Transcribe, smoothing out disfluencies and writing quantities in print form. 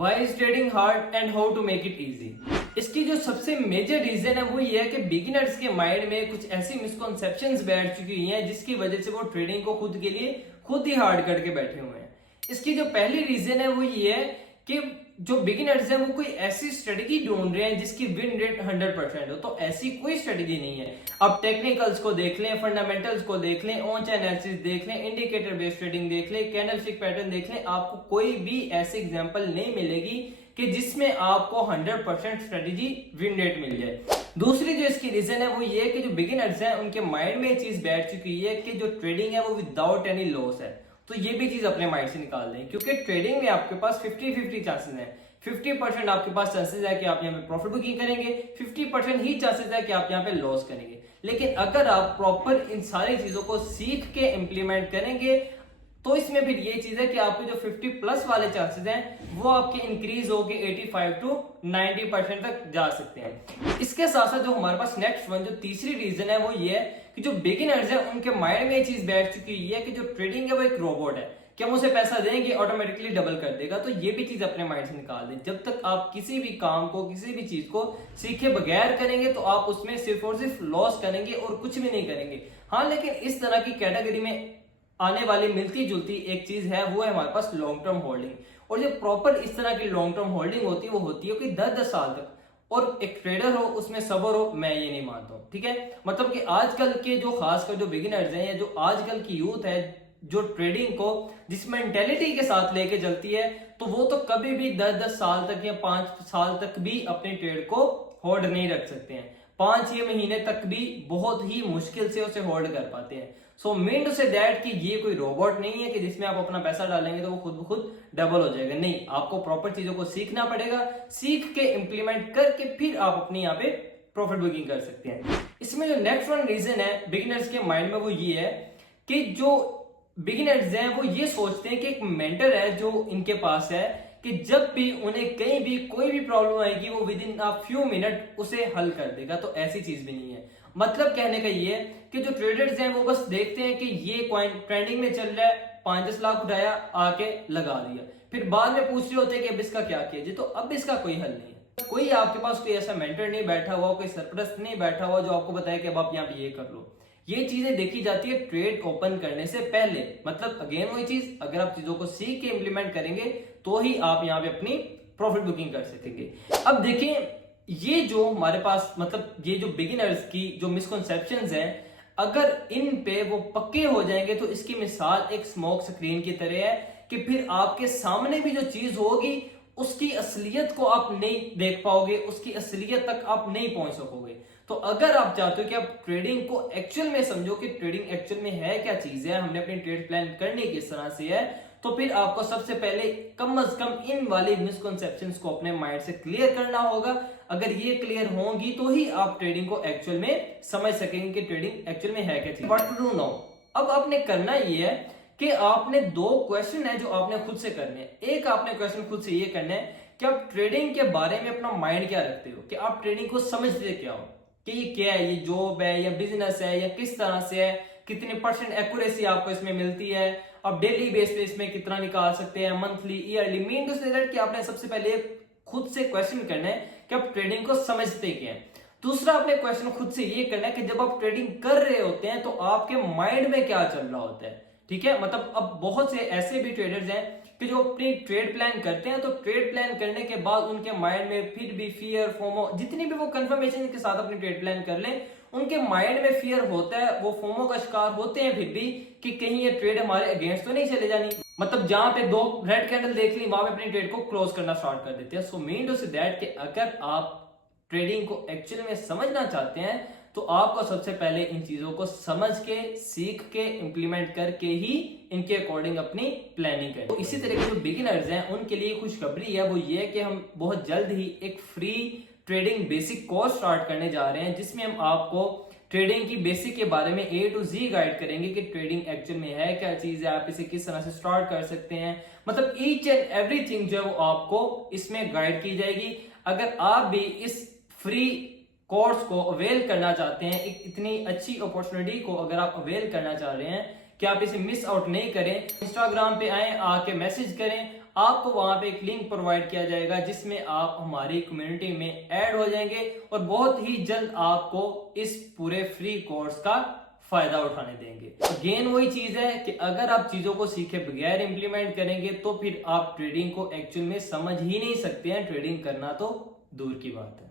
Why is trading hard and how to make it easy? इसकी जो सबसे major reason है वो ये है कि बिगिनर्स के माइंड में कुछ ऐसी मिसकॉन्सेप्शंस बैठ चुकी हुई हैं जिसकी वजह से वो ट्रेडिंग को खुद के लिए खुद ही हार्ड करके बैठे हुए हैं। इसकी जो पहली रीजन है वो ये है कि जो बिगिनर्स हैं वो कोई ऐसी स्ट्रेटजी ढूंढ रहे हैं जिसकी विन रेट 100% हो। तो ऐसी कोई स्ट्रेटजी नहीं है। आप टेक्निकल्स को देख लें, फंडामेंटल्स को देख लें, ऑन चार्ट एनालिसिस देख लें, इंडिकेटर बेस्ड ट्रेडिंग देख लें, कैंडलस्टिक पैटर्न देख लें, आपको कोई भी ऐसी एग्जांपल नहीं मिलेगी कि जिसमें आपको 100% स्ट्रेटजी विन रेट मिल जाए। दूसरी जो इसकी रीजन है वो ये है कि जो बिगिनर्स हैं उनके माइंड में ये चीज बैठ चुकी है कि जो ट्रेडिंग है वो विदाउट एनी लॉस है। तो ये भी चीज अपने माइंड से निकाल दें, क्योंकि ट्रेडिंग में आपके पास 50-50 चांसेस हैं। 50% आपके पास चांसेस है कि आप यहाँ पे प्रॉफिट बुकिंग करेंगे, 50% ही चांसेस है कि आप यहाँ पे लॉस करेंगे। लेकिन अगर आप प्रॉपर इन सारी चीजों को सीख के इंप्लीमेंट करेंगे तो इसमें फिर ये चीज है कि आपके जो 50+ वाले चांसेस हैं वो आपके इंक्रीज होके 85 to 90% तक जा सकते हैं। इसके साथ साथ जो हमारे पास नेक्स्ट वन जो तीसरी रीजन है वो ये है कि जो बिगिनर्स हैं उनके माइंड में ये चीज बैठ चुकी है कि जो ट्रेडिंग है वो एक रोबोट है कि हम उसे पैसा देंगे ऑटोमेटिकली डबल कर देगा। तो ये भी चीज अपने माइंड से निकाल दें। जब तक आप किसी भी काम को, किसी भी चीज को सीखे बगैर करेंगे तो आप उसमें सिर्फ और सिर्फ लॉस करेंगे और कुछ भी नहीं करेंगे। हाँ, लेकिन इस तरह की कैटेगरी में आने वाली मिलती जुलती एक चीज है वो है हमारे पास लॉन्ग टर्म होल्डिंग। और जो प्रॉपर इस तरह की लॉन्ग टर्म होल्डिंग होती है वो होती है कि 10-10 साल तक। और एक ट्रेडर हो उसमें सबर हो, मैं ये नहीं मानता हूं। ठीक है, मतलब कि आजकल के जो खासकर जो बिगिनर्स हैं या जो आजकल की यूथ है जो ट्रेडिंग को जिस मेंटेलिटी के साथ लेके चलती है तो वो तो कभी भी 10-10 साल तक या 5 साल तक भी अपने ट्रेड को होल्ड नहीं रख सकते हैं। 5-6 महीने तक भी बहुत ही मुश्किल से उसे होल्ड कर पाते हैं। So mean to say that कि ये कोई रोबोट नहीं है कि जिसमें आप अपना पैसा डालेंगे तो वो खुद ब खुद डबल हो जाएगा। नहीं, आपको प्रॉपर चीजों को सीखना पड़ेगा। सीख के इंप्लीमेंट करके फिर आप अपनी यहाँ पे प्रॉफिट बुकिंग कर सकते हैं। इसमें जो नेक्स्ट वन रीजन है बिगिनर्स के माइंड में वो ये है कि जो बिगिनर्स हैं वो ये सोचते हैं कि एक मेंटर है जो इनके पास है कि जब भी उन्हें कहीं भी कोई भी प्रॉब्लम आएगी वो with in a few minute उसे हल कर देगा। तो ऐसी चीज भी नहीं है। मतलब कहने का ये है कि जो ट्रेडर्स हैं वो बस देखते हैं कि ये कॉइन ट्रेंडिंग में चल रहा है, 5-10 लाख उठाया, आके लगा दिया, फिर बाद में पूछ रहे होते हैं कि अब इसका क्या किया जी। तो अब इसका कोई हल नहीं है। कोई आपके पास कोई ऐसा मेंटर नहीं बैठा हुआ, कोई सरपरस्त नहीं बैठा हुआ जो आपको बताए कि अब आप यहाँ पे ये कर लो। ये चीजें देखी जाती है ट्रेड ओपन करने से पहले। मतलब अगेन वही चीज, अगर आप चीजों को सीख के इंप्लीमेंट करेंगे तो ही आप यहाँ पे अपनी प्रॉफिट बुकिंग कर सकेंगे। अब देखिए, ये जो हमारे पास मतलब ये जो बिगिनर्स की जो मिसकॉन्सेप्शंस हैं, अगर इन पे वो पक्के हो जाएंगे तो इसकी मिसाल एक स्मोक स्क्रीन की तरह है कि फिर आपके सामने भी जो चीज होगी उसकी असलियत को आप नहीं देख पाओगे, उसकी असलियत तक आप नहीं पहुंच सकोगे। तो अगर आप चाहते हो कि आप ट्रेडिंग को एक्चुअल में समझो कि ट्रेडिंग एक्चुअल में है क्या चीज है, हमने अपनी ट्रेड प्लान करनी किस तरह से है, तो फिर आपको सबसे पहले कम से कम इन वाली मिसकॉन्सेप्शंस को अपने माइंड से क्लियर करना होगा। अगर ये क्लियर होंगी तो ही आप ट्रेडिंग को एक्चुअल में समझ सकेंगे कि ट्रेडिंग एक्चुअल में है क्या चीज। What to do now? अब आपने करना ये है कि आपने 2 क्वेश्चन है जो आपने खुद से करने हैं। एक आपने क्वेश्चन खुद से ये करना है कि आप ट्रेडिंग के बारे में अपना माइंड क्या रखते हो, कि आप ट्रेडिंग को समझते क्या हो, कि ये क्या है, ये जॉब है या बिजनेस है या किस तरह से है, कितनी % एक्यूरेसी आपको इसमें मिलती है, आप डेली बेस पे इसमें कितना निकाल सकते हैं, monthly, yearly. Mean to say that कि आपने सबसे पहले खुद से क्वेश्चन करना है कि आप ट्रेडिंग को समझते क्या है। दूसरा आपने क्वेश्चन खुद से ये करना है कि जब आप ट्रेडिंग कर रहे होते हैं तो आपके माइंड में क्या चल रहा होता है। ठीक है, मतलब अब बहुत से ऐसे भी ट्रेडर्स हैं कि जो अपनी ट्रेड प्लान करते हैं तो ट्रेड प्लान करने के बाद उनके माइंड में फिर भी फियर, फोमो, जितनी भी वो कंफर्मेशन के साथ अपनी ट्रेड प्लान कर लें, उनके माइंड में फियर होता है, वो फोमो का शिकार होते हैं फिर भी कि कहीं ये ट्रेड हमारे अगेंस्ट तो नहीं चले जानी। मतलब जहां पे 2 रेड कैंडल देख ली वहां पे अपनी ट्रेड को क्लोज करना स्टार्ट कर देते हैं। So mean to say that कि अगर आप ट्रेडिंग को एक्चुअली में समझना चाहते हैं तो आपको सबसे पहले इन चीजों को समझ के, सीख के, इंप्लीमेंट करके ही इनके अकॉर्डिंग अपनी प्लानिंग करें। तो इसी तरह के जो बिगिनर्स हैं उनके लिए खुशखबरी है, वो ये है कि हम बहुत जल्द ही एक free trading basic course start करने जा रहे हैं जिसमें हम आपको ट्रेडिंग की बेसिक के बारे में A to Z गाइड करेंगे कि ट्रेडिंग एक्चुअल में है क्या चीज है, आप इसे किस तरह से स्टार्ट कर सकते हैं। मतलब ईच एंड एवरीथिंग जो है वो आपको इसमें गाइड की जाएगी। अगर आप भी इस फ्री कोर्स को अवेल करना चाहते हैं, एक इतनी अच्छी अपॉर्चुनिटी को अगर आप अवेल करना चाह रहे हैं कि आप इसे मिस आउट नहीं करें, इंस्टाग्राम पे आए, आके मैसेज करें, आपको वहां पे एक लिंक प्रोवाइड किया जाएगा जिसमें आप हमारी कम्युनिटी में ऐड हो जाएंगे और बहुत ही जल्द आपको इस पूरे फ्री कोर्स का फायदा उठाने देंगे। अगेन वही चीज है कि अगर आप चीजों को सीखे बगैर इंप्लीमेंट करेंगे तो फिर आप ट्रेडिंग को एक्चुअल में समझ ही नहीं सकते हैं, ट्रेडिंग करना तो दूर की बात है।